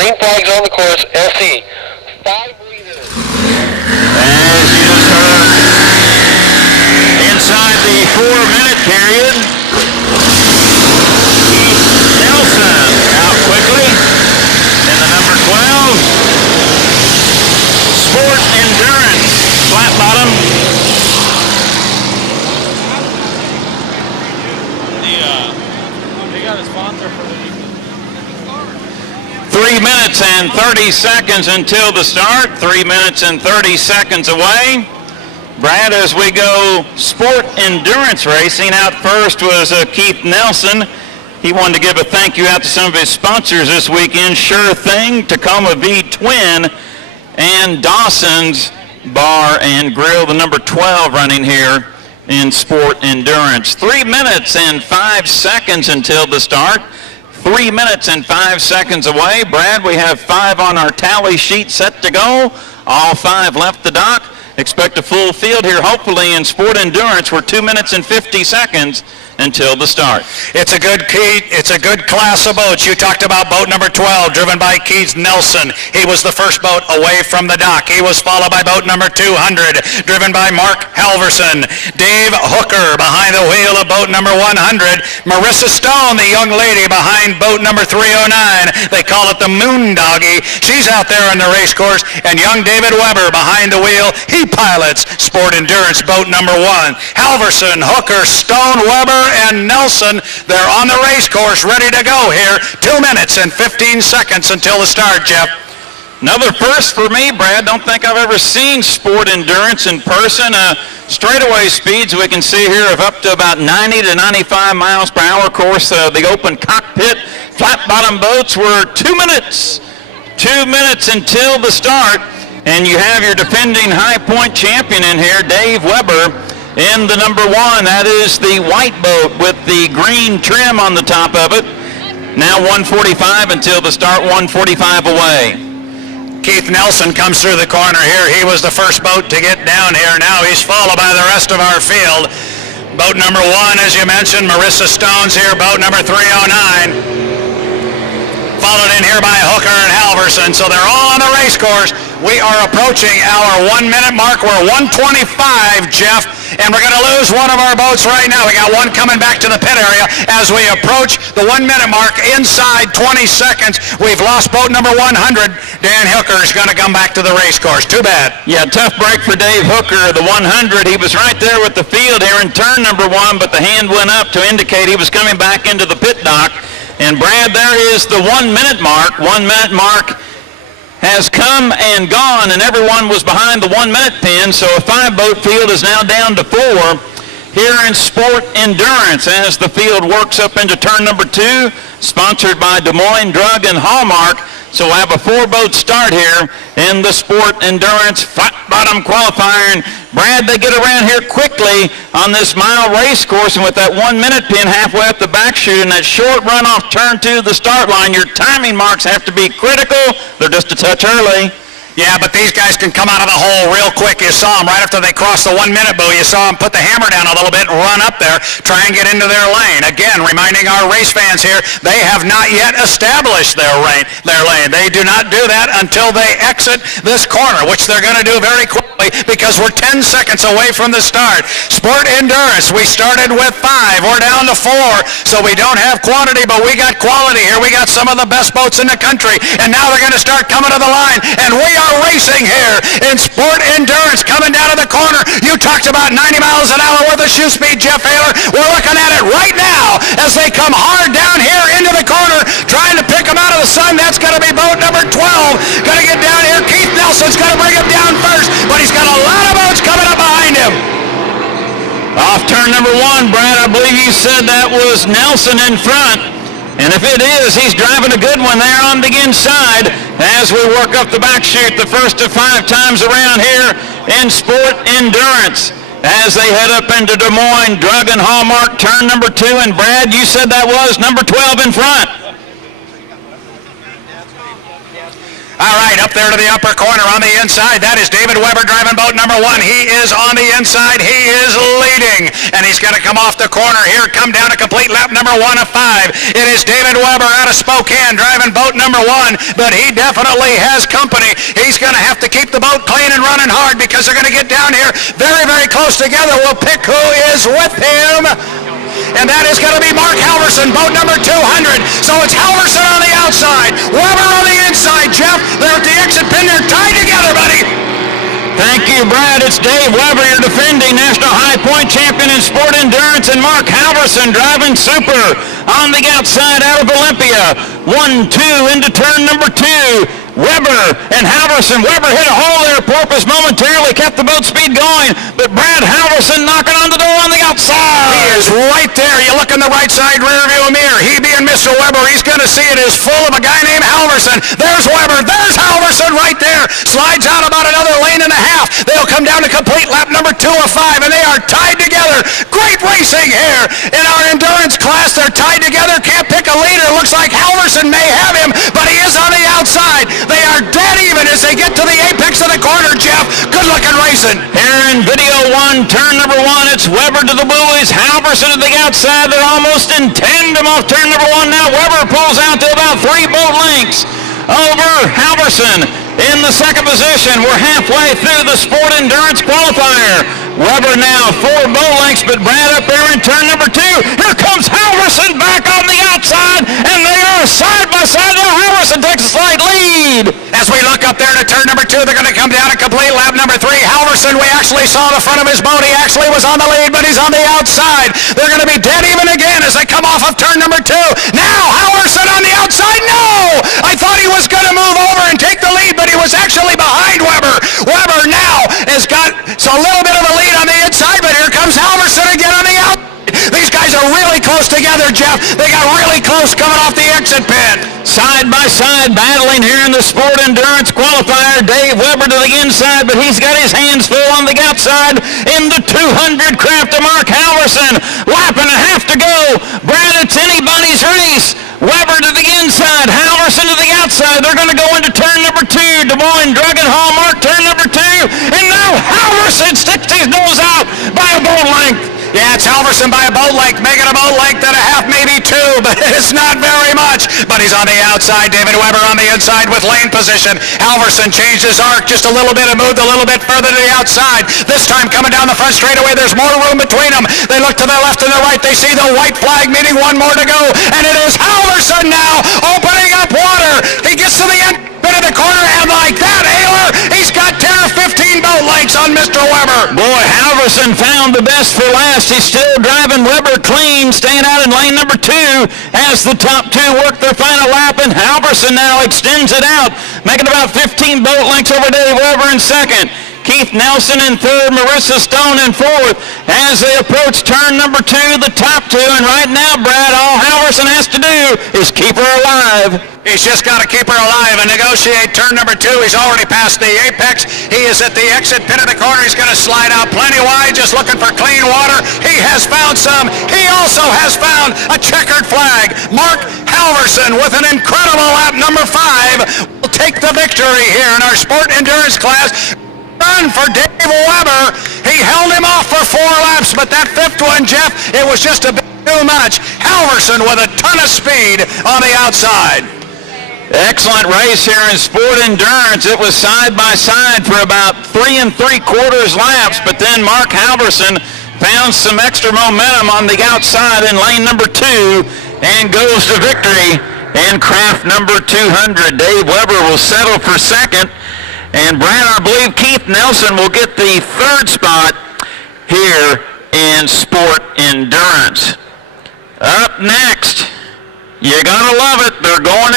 green flags on the course, LC. 5 leaders. As you just heard, inside the 4-minute period, Keith Nelson out quickly in the number 12. Sport Endurance, flat bottom. They got a sponsor for the 3 minutes and 30 seconds until the start. 3 minutes and 30 seconds away. Brad, as we go sport endurance racing, out first was Keith Nelson. He wanted to give a thank you out to some of his sponsors this weekend. Sure Thing, Tacoma V Twin, and Dawson's Bar and Grill, the number 12 running here in sport endurance. 3 minutes and 5 seconds until the start. 3 minutes and 5 seconds away. Brad, we have 5 on our tally sheet set to go. All 5 left the dock. Expect a full field here, hopefully, in sport endurance. We're 2 minutes and 50 seconds until the start. It's a good class of boats. You talked about boat number 12, driven by Keith Nelson. He was the first boat away from the dock. He was followed by boat number 200, driven by Mark Halverson. Dave Hooker behind the wheel of boat number 100. Marissa Stone, the young lady behind boat number 309. They call it the Moon Doggy. She's out there on the race course. And young David Weber behind the wheel. He pilots sport endurance boat number 1. Halverson, Hooker, Stone, Weber, and Nelson, they're on the race course ready to go here. 2 minutes and 15 seconds until the start, Jeff. Another first for me, Brad. Don't think I've ever seen sport endurance in person. Straightaway speeds we can see here of up to about 90 to 95 miles per hour. Of course, the open cockpit flat bottom boats were 2 minutes. 2 minutes until the start. And you have your defending high point champion in here, Dave Weber, in the number 1. That is the white boat with the green trim on the top of it. Now 1:45 until the start, 1:45 away. Keith Nelson comes through the corner here. He was the first boat to get down here. Now he's followed by the rest of our field. Boat number 1, as you mentioned, Marissa Stone's here. Boat number 309. Followed in here by Hooker and Halverson. So they're all on the race course. We are approaching our 1 minute mark. We're 1:25, Jeff, and we're going to lose one of our boats right now. We got one coming back to the pit area as we approach the 1 minute mark. Inside 20 seconds, we've lost boat number 100. Dan Hooker is going to come back to the race course. Too bad. Yeah, tough break for Dave Hooker. The 100, he was right there with the field here in turn number 1, but the hand went up to indicate he was coming back into the pit dock. And Brad, there is the 1 minute mark. 1 minute mark has come and gone, and everyone was behind the 1 minute pin, so a 5-boat field is now down to 4 here in sport endurance as the field works up into turn number 2, sponsored by Des Moines Drug and Hallmark. So we'll have a 4-boat start here in the sport endurance flat bottom qualifier. And Brad, they get around here quickly on this mile race course, and with that 1 minute pin halfway up the back chute and that short run off turn 2 to the start line, your timing marks have to be critical. They're just a touch early. Yeah, but these guys can come out of the hole real quick. You saw them right after they crossed the 1 minute buoy. You saw them put the hammer down a little bit and run up there, try and get into their lane. Again, reminding our race fans here, they have not yet established their lane. They do not do that until they exit this corner, which they're going to do very quickly because we're 10 seconds away from the start. Sport endurance, we started with 5. We're down to 4, so we don't have quantity, but we got quality here. We got some of the best boats in the country, and now they're going to start coming to the line, and we are racing here in sport endurance coming down to the corner. You talked about 90 miles an hour worth of shoe speed, Jeff Haler. We're looking at it right now as they come hard down here into the corner, trying to pick them out of the sun. That's going to be boat number 12. Going to get down here. Keith Nelson's going to bring him down first, but he's got a lot of boats coming up behind him. Off turn number 1, Brad, I believe you said that was Nelson in front. And if it is, he's driving a good one there on the inside as we work up the back chute the first of 5 times around here in sport endurance as they head up into Des Moines Drug and Hallmark turn number 2. And Brad, you said that was number 12 in front. All right, up there to the upper corner on the inside. That is David Weber driving boat number 1. He is on the inside. He is leading, and he's going to come off the corner here, come down to complete lap number 1 of 5. It is David Weber out of Spokane driving boat number 1, but he definitely has company. He's going to have to keep the boat clean and running hard because they're going to get down here very, very close together. We'll pick who is with him. And that is going to be Mark Halverson, boat number 200. So it's Halverson on the outside, Weber on the inside. Jeff, they're at the exit pin. They're tied together, buddy. Thank you, Brad. It's Dave Weber, your defending National High Point champion in sport endurance, and Mark Halverson driving super on the outside out of Olympia. 1-2 into turn number 2. Weber and Halverson. Weber hit a hole there. Porpoise momentarily kept the boat speed going, but Brad Halverson knocking on the door on the outside. He is right there. You look in the right side rear view mirror. He being Mr. Weber, he's going to see it is full of a guy named Halverson. There's Weber. There's Halverson right there. Slides out about another lane and a half. They'll come down to complete lap number 2 of 5, and they are tied together. Great racing here in our endurance class. They're tied together. Can't pick a leader. Looks like Halverson may have him, but he is on the outside. They are dead even as they get to the apex of the corner, Jeff. Good-looking racing. Here in video 1, turn number 1, it's Weber to the buoys, Halverson to the outside. They're almost in tandem off turn number 1 now. Weber pulls out to about 3 boat lengths over Halverson in the second position. We're halfway through the sport endurance qualifier. Weber now 4 boat lengths, but Brad up there in turn number 2. Here comes Halverson back on the outside, and they are side by side. Now Halverson takes a slight lead. As we look up there to turn number 2, they're going to come down and complete lap number 3. Halverson, we actually saw the front of his boat. He actually was on the lead, but he's on the outside. They're going to be dead even again as they come off of turn number 2. Now Halverson on the outside. No! I thought he was going to move over and take the lead, but he was actually behind Weber. Weber now has got a little bit of a lead on the inside, but here comes Halverson again on the outside. These guys are really close together, Jeff. They got really close coming off the exit pin. Side by side battling here in the sport endurance qualifier. Dave Weber to the inside, but he's got his hands full on the outside in the 200 craft of Mark Halverson. Lap and a half to go. Brad, it's anybody's race. Weber to the inside, Halverson to the outside. They're going to go into turn number 2. Des Moines, Drug and Hallmark, turn number 2. And now Halverson sticks his nose out by a boat length. Yeah, it's Halverson by a boat length, making a boat length and a half, maybe 2, but it's not very much. But he's on the outside. David Weber on the inside with lane position. Halverson changed his arc just a little bit and moved a little bit further to the outside. This time coming down the front straightaway, there's more room between them. They look to the left and the right. They see the white flag, meaning 1 more to go. And it is Halverson now opening up water. He gets to the end bit of the corner, and like that, Ayler, he's got 10 or 15 boat lengths on Mr. Weber. Boy, Halverson found the best for last. He's still driving Weber clean, staying out in lane number 2 as the top 2 work their final lap, and Halverson now extends it out, making about 15 boat lengths over Dave Weber in second. Keith Nelson in third, Marissa Stone in fourth as they approach turn number 2, the top 2. And right now, Brad, all Halverson has to do is keep her alive. He's just got to keep her alive and negotiate turn number 2. He's already passed the apex. He is at the exit pin of the corner. He's going to slide out plenty wide, just looking for clean water. He has found some. He also has found a checkered flag. Mark Halverson with an incredible lap number 5 will take the victory here in our sport endurance class. Run for Dave Weber. He held him off for 4 laps, but that 5th one, Jeff, it was just a bit too much. Halverson with a ton of speed on the outside. Excellent race here in sport endurance. It was side by side for about 3 3/4 laps, but then Mark Halverson found some extra momentum on the outside in lane number 2 and goes to victory in craft number 200. Dave Weber will settle for second. And Brad, I believe Keith Nelson will get the 3rd spot here in sport endurance. Up next, you're going to love it. They're going